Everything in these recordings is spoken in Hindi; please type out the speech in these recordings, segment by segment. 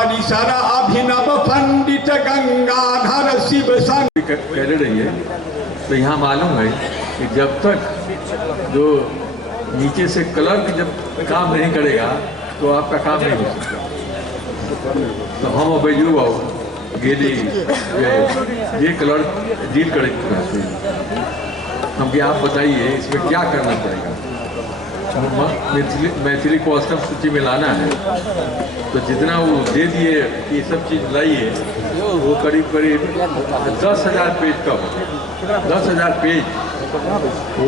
परिसर अभिनव पंडित गंगाधर शिव संग कह रही है। तो यहाँ मालूम है कि जब तक जो नीचे से क्लर्क जब काम नहीं करेगा तो आपका काम नहीं हो सकता। तो हम बैजू आओ गेली ये क्लर्क डील करेंगे हम कि आप बताइए इसमें क्या करना पड़ेगा। मैथिली को अष्टम सूची में लाना है तो जितना वो दे दिए कि ये सब चीज़ लाइए वो करीब करीब 10,000 पेज का हो 10,000 पेज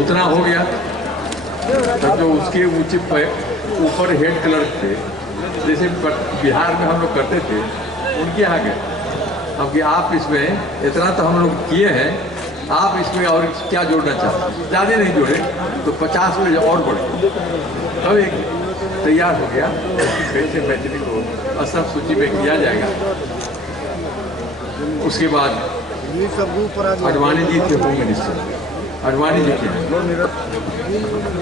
उतना हो गया। तो जो उसके ऊपर हेड क्लर्क थे जैसे बिहार में हम लोग करते थे उनके यहाँ गए अब कि आप इसमें इतना तो हम लोग किए हैं आप इसमें और क्या जोड़ना चाहते हैं। ज़्यादा नहीं जोड़े तो 50 पेज और बढ़े। अब एक तैयार हो गया कैसे मैथिली को असम सूची में किया जाएगा। उसके बाद अडवाणी जी थे होम मिनिस्टर। अडवाणी जी थे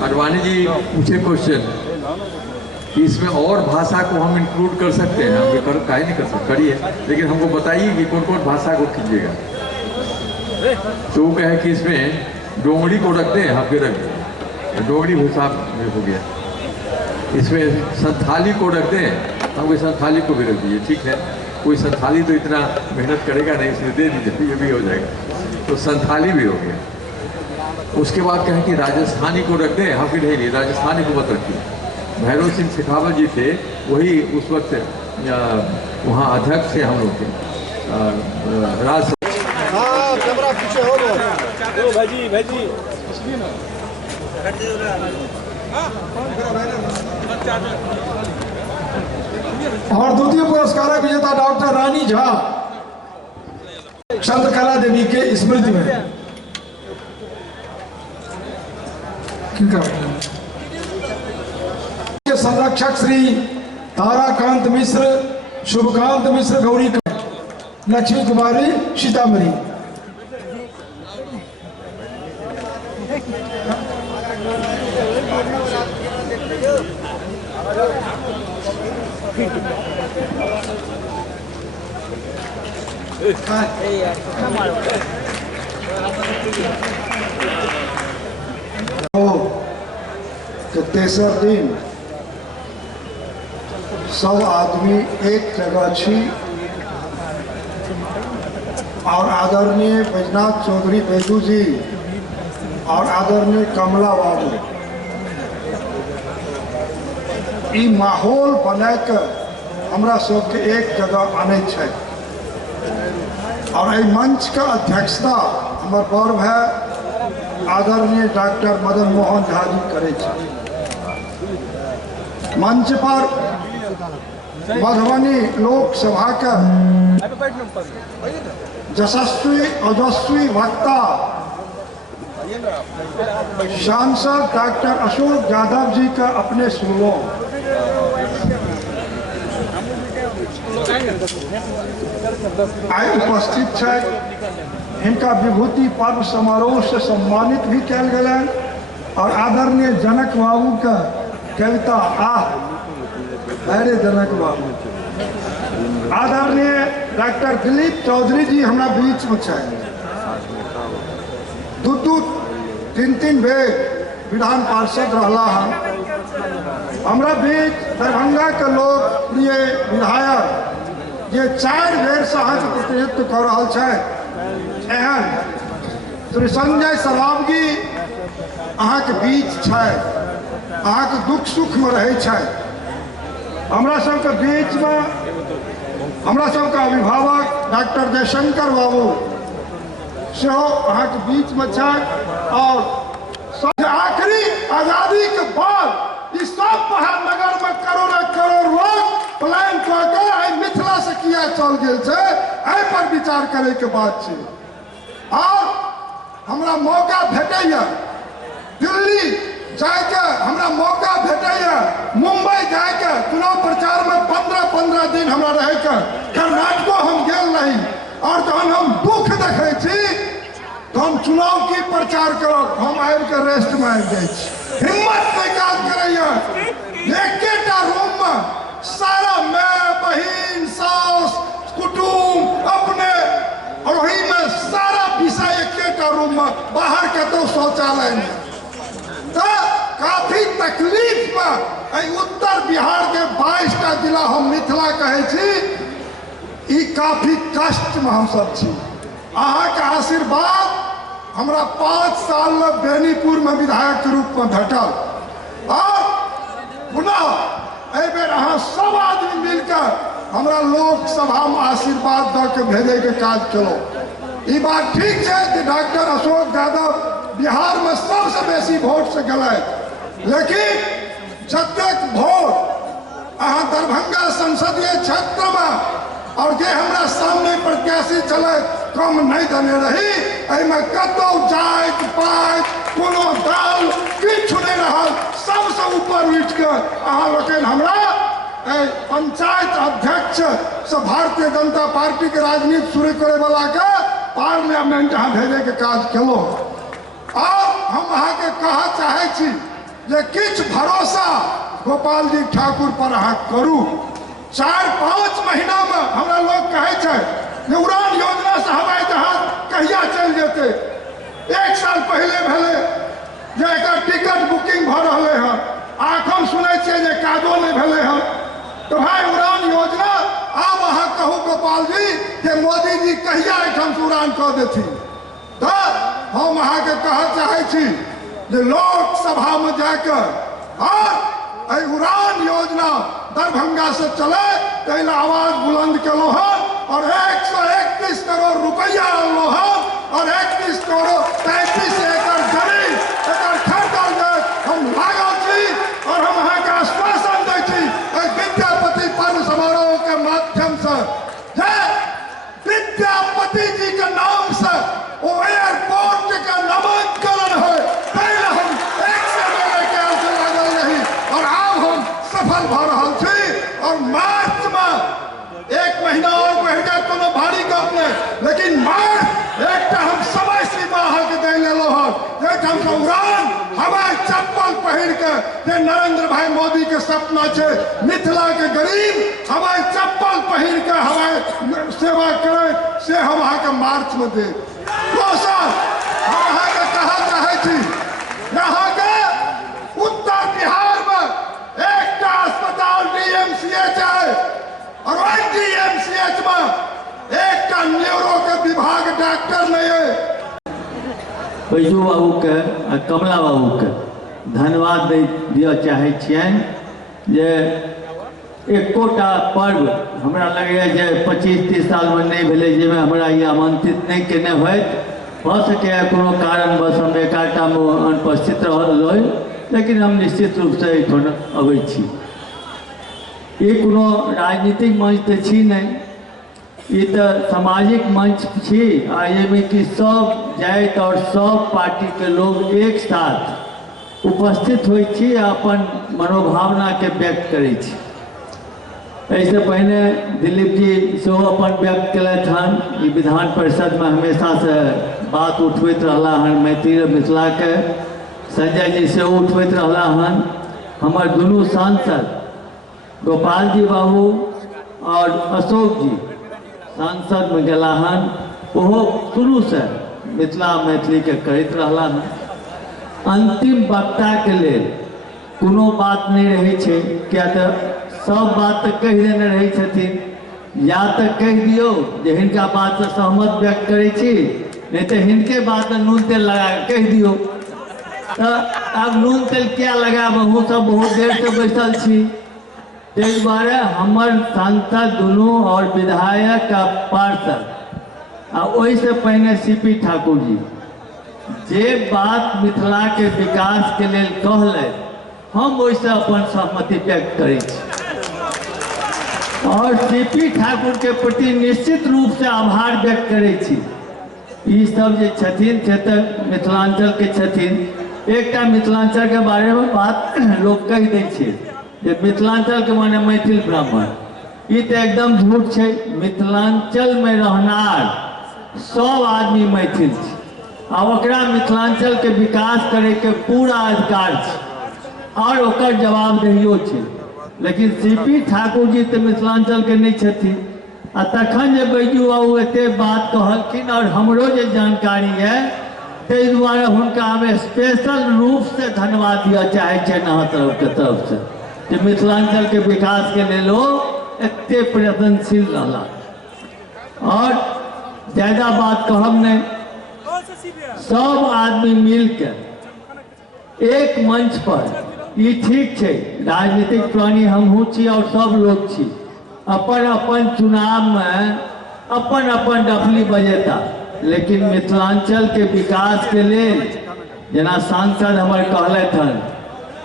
अडवाणी जी पूछे क्वेश्चन कि इसमें और भाषा को हम इंक्लूड कर सकते हैं। हम ये काहे नहीं कर सकते करिए लेकिन हमको बताइए कि कौन कौन भाषा को कीजिएगा। तो वो कहे कि इसमें डोंगरी को रख दें हम रख दें डोंगरी हिसाब में हो गया। इसमें संथाली को रख दें हम संथाली को भी रख दीजिए ठीक है। कोई संथाली तो इतना मेहनत करेगा नहीं इसलिए दे दीजिए ये भी हो जाएगा। तो संथाली भी हो गया। उसके बाद कहें कि राजस्थानी को रख दें हम फिर नहीं राजस्थानी को मत रखिए। भैरव सिंह शेखावत जी थे वही उस वक्त वहाँ अध्यक्ष थे हम लोग के राज पीछे हो भाजी भाजी और द्वितीय पुरस्कार विजेता डॉक्टर रानी झा चंद्रकला देवी के स्मृति में संरक्षक श्री ताराकांत मिश्र शुभकांत मिश्र गौरी लक्ष्मी कुमारी सीतामढ़ी। तेसर दिन सब आदमी एक जगह छी और आदरणीय बैजनाथ चौधरी बैजू जी और आदरणीय कमला बाबू ई माहौल बना के हमरा सबके एक जगह आने छै और एहि मंच का अध्यक्षता हमर बड़ भाई आदरणीय डॉक्टर मदन मोहन झा जी करे छै। मंच पर मधुबनी लोकसभा का यशस्वी ओजस्वी वक्ता सांसद डॉक्टर अशोक यादव जी का अपने सुनो आय उपस्थित है। इनका विभूति पर्व समारोह से सम्मानित भी किया गया और आदरणीय जनक बाबू का कविता अरे जनक बाबू आदरणीय डॉक्टर दिलीप चौधरी जी हमारा बीच में है। दू तीन बेर विधान पार्षद रहा है हमारा बीच दरभंगा के लोकप्रिय विधायक ये 4 बेर से प्रतिनिधित्व कर रहा है। एहन श्री संजय सरावगी अहाँ के बीच है अहाँ के दुख सुख में रहे छै। हमरा सब के बीच में हमरा सब का अभिभावक डॉक्टर जयशंकर बाबू से अहाँ के बीच में छै और आखिरी आजादी के बाद इस सब महानगर में करोड़ लोग प्लान कर मिथिला से किया चल गए छै पर विचार करे के बात छै। और हमरा मौका भेटैया दिल्ली जाके हमरा मौका भेटैया मुंबई जाके चुनाव प्रचार में 15 दिन हमरा रहे के कर्नाटको हम गेल रही और जहन हम दुख देखे छी तो हम चुनाव की प्रचार करब हम आबि के रेस्ट में आबि जाए हिम्मत नहीं काज करैया एकेटा रूम में सारा माय बहिन बाहर कतौ शौचालय नहीं। तो काफी तकलीफ में उत्तर बिहार के 22टा जिला हम मिथिला कहे छी, ई काफी कष्ट में हम सब छी। अहाँ के आशीर्वाद हमरा 5 साल में बेनीपुर में विधायक के रूप में भेटल और पुनः एहि बेर अहाँ सब आदमी मिलकर हमरा लोकसभा में आशीर्वाद द के भेजे के काज करो। ई बात ठीक है कि डॉक्टर अशोक यादव बिहार में सबसे बेसी वोट से गए, लेकिन जतेक वोट अहाँ दरभंगा संसदीय क्षेत्र में और जे हमरा सामने प्रत्याशी चले कम नहीं देने रही। एहिमे कतौ जाति पाति कोनो दल किछु नहीं रहा, सबसे ऊपर उठ के अहाँ लोकनि हमरा पंचायत अध्यक्ष से भारतीय जनता पार्टी के राजनीति शुरू करे वाला के पार्लियामेंट अहाँ भेजे के काज कलो। और हम अहाँ के कहा चाहे छी जे किछु भरोसा गोपाल जी ठाकुर पर अहाँ करू। 4-5 महीना में हमरा लोग कहे छे जे उड़ान योजना से हवाई जहाज कहिया चल जेते। 1 साल पहले भेले जे एकर टिकट बुकिंग भ रहले हैं, आखम सुनै छियै जे काजो नहीं भेले हैं। तो भाई उड़ान योजना आब अहाँ कहू गोपाल जी जे मोदी जी कहिया एठम से उड़ान कऽ देथिन। तो हम अहाँ के कह चाहे छी जे लोकसभा में जाकर और उड़ान योजना दरभंगा से चले तैल आवाज बुलंद कलो है और 131 करोड़ रुपया आनलो है और 31 करोड़ 33 एकड़ जमीन एकर खरीदल जाए। हम लागल छी और हम अहाँ के आश्वासन दै छी विद्यापति पर्व समारोह के माध्यम से जे विद्यापति जी के नाम से वो एयरपोर्ट का नामांकन है। पहले हम 1 से लागल रही और अब हम सफल भ रहल छी। और मार्च में 1 महीना और बढ़ जाए कोनो भारी गप नहीं, लेकिन मार्च एक हम समय सीमा अहाँ के दे लेलो है। एक हम उड़ान हवाई चप्पल पहिर के जे नरेंद्र भाई मोदी के सपना छे मिथिला के गरीब हवाई चप्पल पहिर के हवाई सेवा करे से हम अहाँ के मार्च में दे। दोसर हम अहाँ के कहा चाहे छी यहाँ के उत्तर बिहार में एक अस्पताल डीएमसीएच है और वही डीएमसीएच में एक न्यूरो के विभाग डॉक्टर नहीं है। बैजू बाबू के आ कमला बाबू के धन्यवाद दिया चाहे छियन जे एकोटा पर्व हमरा लगे जे 25-30 साल में नहीं भेले जे हमरा ये आमंत्रित नहीं केने होत। हो सके कोनो कारणवश हम एकाटा में अनुपस्थित रही, लेकिन हम निश्चित रूप से एठन अबै छी। ये कोनो राजनीतिक मंच तो छी नहीं, ये तो सामाजिक मंच छी आ में कि सब जाति और सब पार्टी के लोग एक साथ उपस्थित होइ छी अपन मनोभावना के व्यक्त करै छी। ऐसे पहले दिलीप जी से अपन व्यक्त कलत हन विधान परिषद में हमेशा से बात उठबैत रहला हन मैथिली मिथिला के। संजय जी से उठबैत रहला हन। हमर दुनू सांसद गोपाल जी बाबू और अशोक जी सांसद में गला हन, वो शुरू से मिथिला मैथिली के करैत रहला हन। अंतिम वक्ता के लेल कोनो बात नहीं रही छे, क्या तो सब बात तो कह देने रही छथिन। या तो कह दियो जे हिनका बात से सहमत व्यक्त करे छी, नहीं तो हिनके बात में नून तेल लगा कह दियो। तो अब नून तेल क्या लगा, हम सब बहुत देर से बैसल छी। ताहि दुआरे हमर सांसद दुनू और विधायक का पार्षद आ ओहि से पहले सीपी ठाकुर जी जे बात मिथिला के विकास के लेल कहले, हम ओहि से अपन सहमति व्यक्त करै छी और सीपी ठाकुर के प्रति निश्चित रूप से आभार व्यक्त करै छी। ई सब जे छथिन से तो मिथिलांचल के छथिन। एकटा मिथिलांचल के बारे में बात लोग कह दै छै जे मिथिलांचल के माने मैथिल ब्राह्मण, ये तो एकदम झूठ है। मिथिलांचल में रहनार सब आदमी मैथिल छै आ ओकरा मिथिलांचल के विकास करे के पूरा अधिकार छै और ओकर जवाबदेहियो छै। लेकिन सीपी ठाकुर जी तो मिथिलांचल के नहीं छथिन आ तखन जे बैजू बाबू एते बात कहलखिन और हमरो जे जानकारी है ताहि दुआरे हुनका हमें स्पेशल रूप से धन्यवाद दिया चाहे अहाँ के तरफ से जे मिथिलांचल के विकास के लिए एते प्रयत्नशील रहला। और ज्यादा बात कहब नहीं, सब आदमी मिलकर एक मंच पर, ये ठीक है राजनीतिक प्राणी हमहू छी और सब लोग छी, अपन अपन चुनाव में अपन अपन डफली बजेता, लेकिन मिथिलांचल के विकास के लिए जना सांसद हमारे कहलथि हन,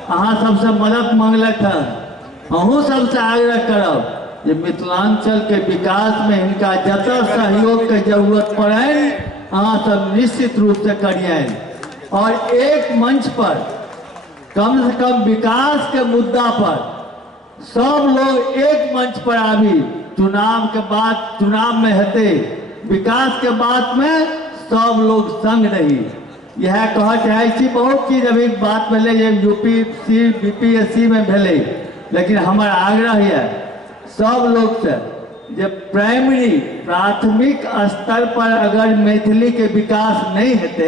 अहाँ सबसे मदद मांगलथि हन, अहूँ सबसे आग्रह करब जे मिथिलांचल के विकास में इनका जतऽ सहयोग के जरूरत पड़े अहाँ सब निश्चित रूप से करिए। और एक मंच पर कम से कम विकास के मुद्दा पर सब लोग एक मंच पर आबी, चुनाव के बाद चुनाव में हेते, विकास के बाद में सब लोग संग रही। यह कह चाहे बहुत चीज अभी बात भेले यूपीसी बीपीएससी में भेले, लेकिन हमारा आग्रह है सब लोग से जब प्राइमरी प्राथमिक स्तर पर अगर मैथिली के विकास नहीं हेते,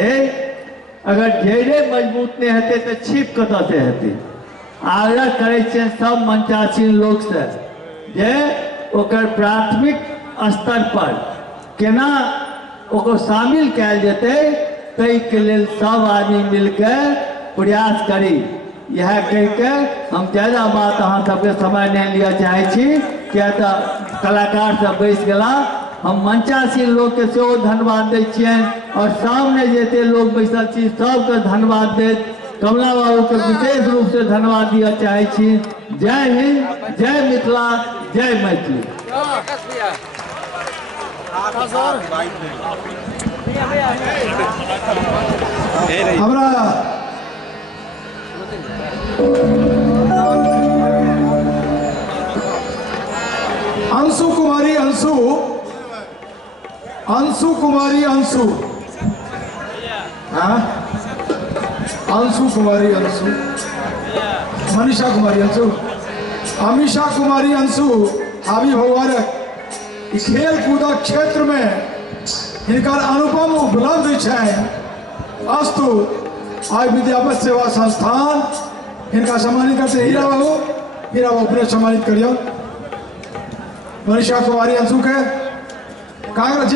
अगर जड़े मजबूत नहीं हेते तो छिप कतऽ से हेते। आग्रह करे छे सब मंचासीन लोग से जे ओकर प्राथमिक स्तर पर केना ओको शामिल कैल जेते, तै के लेल सब आदमी मिलकर प्रयास करी। यह कह के हम ज्यादा बात अहाँ सबके समय नहीं लिया चाहे छी, क्या तो कलाकार सब बैस गला, हम मंचासीन लोग के सेहो धन्यवाद दै छियनि और सामने जते लोग बैसल छी सबके धन्यवाद दे, कमला बाबू के विशेष रूप से धन्यवाद दिया चाहे छी। जय हिंद, जय मिथिला, जय मैथिली। हमरा अंशु कुमारी अंशु कुमारी अंशु कुमारी अंशु मनीषा कुमारी अंशु अमीषा कुमारी अंशु हावी भगवानक खेल कूद क्षेत्र में हिनकर अनुपम उपलब्धि है। अस्तु आज विद्यापति सेवा संस्थान इनका सम्मानित करते। हीरा बाबू अपने सम्मानित करियो। मनीषा कुमारी अंशु के कांग्रेस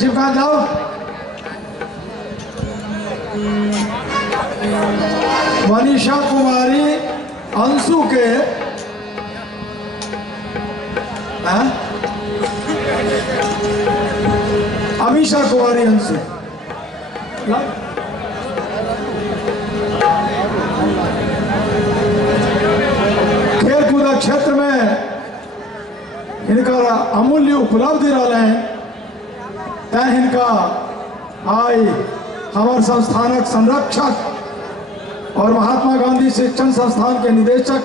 जीवकांत जाओ। मनीषा कुमारी अंशु के अमीषा कुमारी अंशु खेल कूद क्षेत्र में इनका अमूल्य उपलब्धि रहा है, तै इनका आई हमारे संस्थानक संरक्षक और महात्मा गांधी शिक्षण संस्थान के निदेशक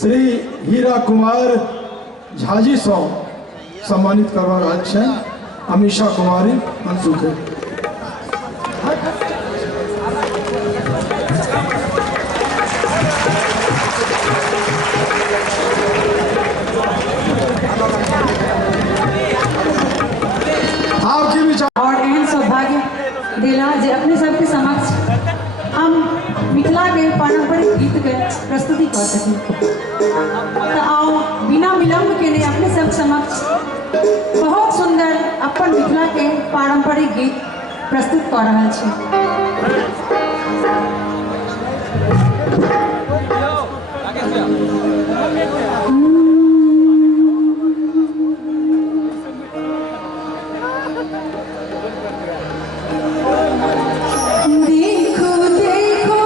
श्री हीरा कुमार झाजी सौ सम्मानित करवा रहा है। अमीषा कुमारी अंशु के और एहन सौभाग्य दिला जे अपने सबके समक्ष हम मिथिला के पारंपरिक गीत के प्रस्तुति कर सकी। तो आओ बिना विलम्ब के लिए अपने सब समक्ष बहुत सुंदर अपन मिथिला के पारंपरिक गीत प्रस्तुत कर रहा है। देखो देखो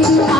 Yeah.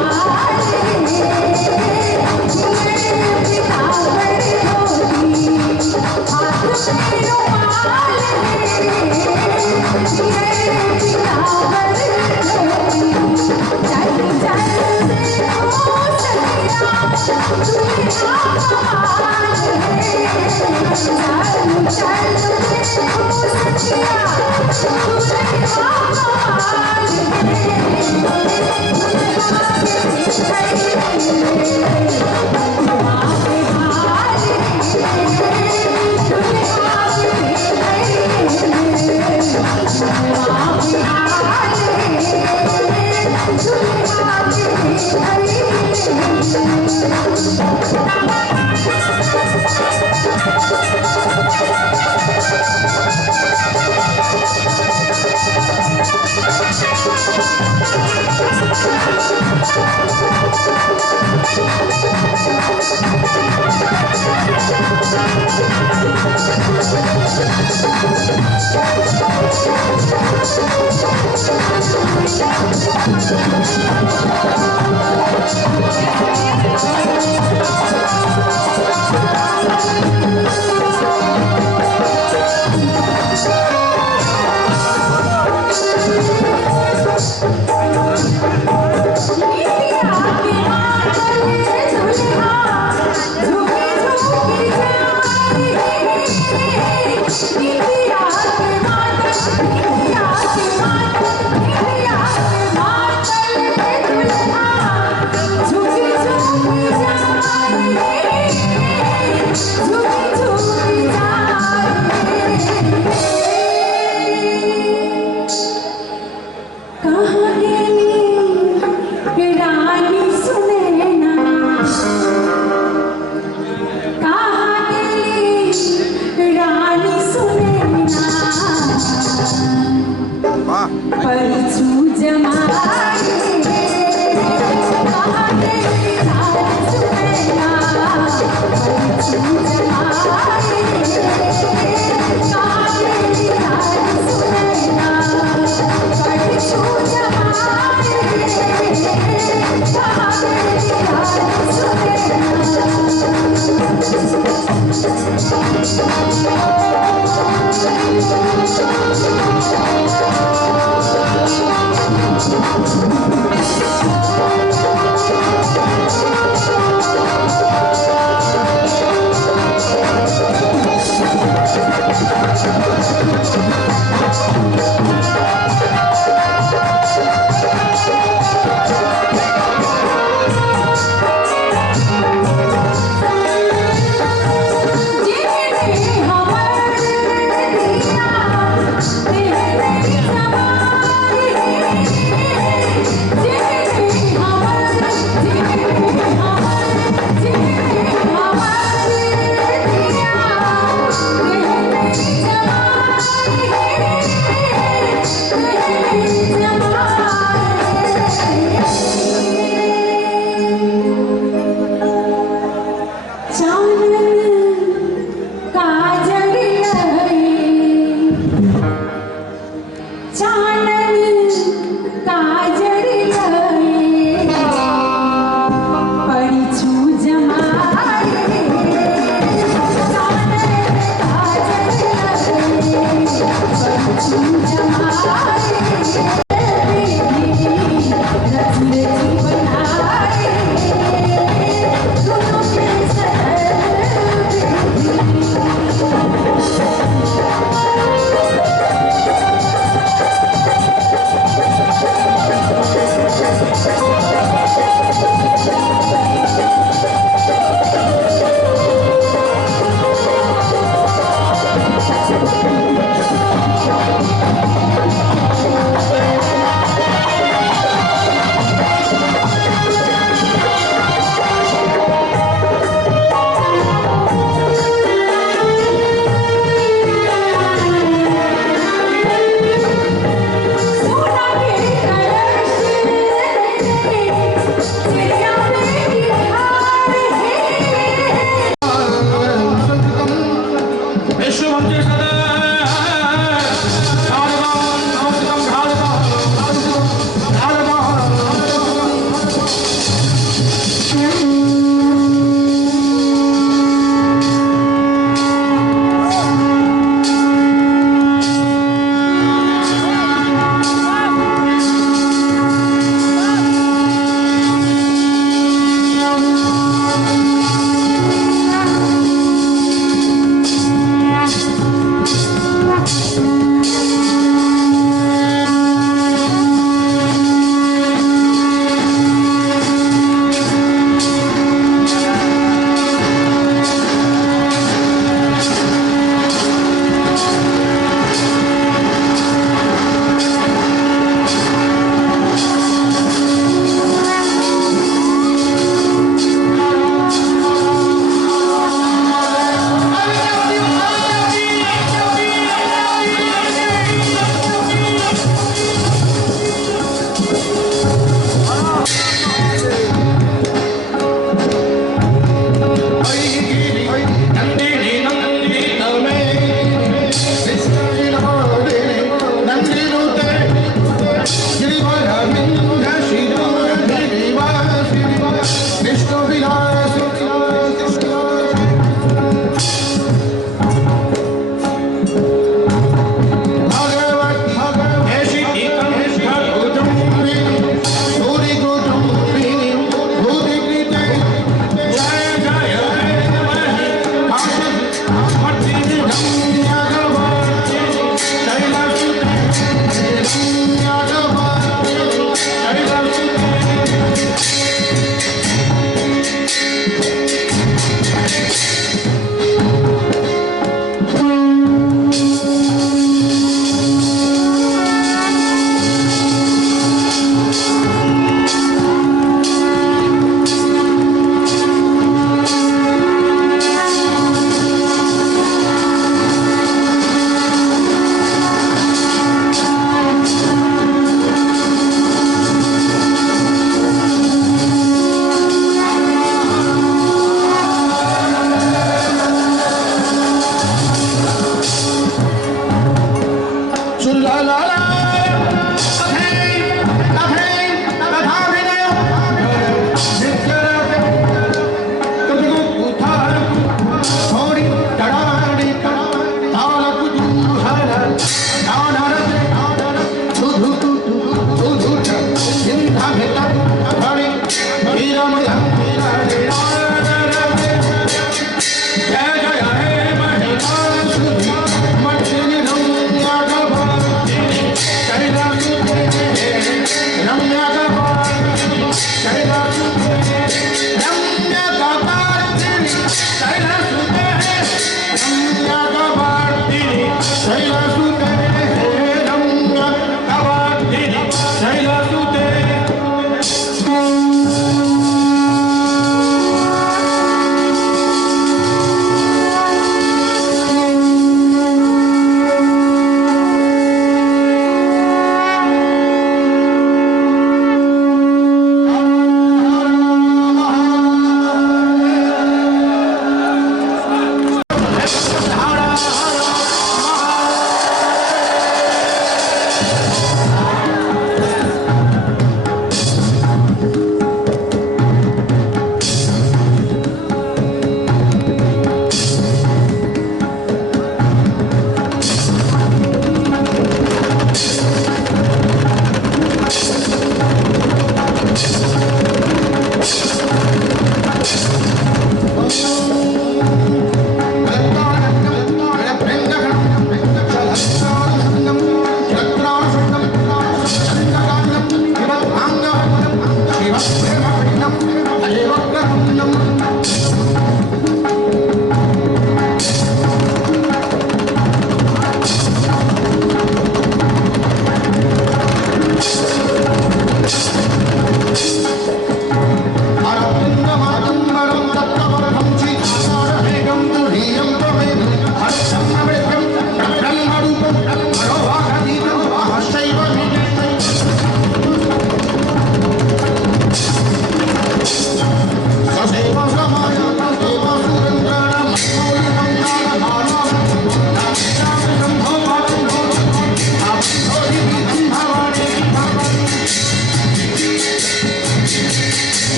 श्याम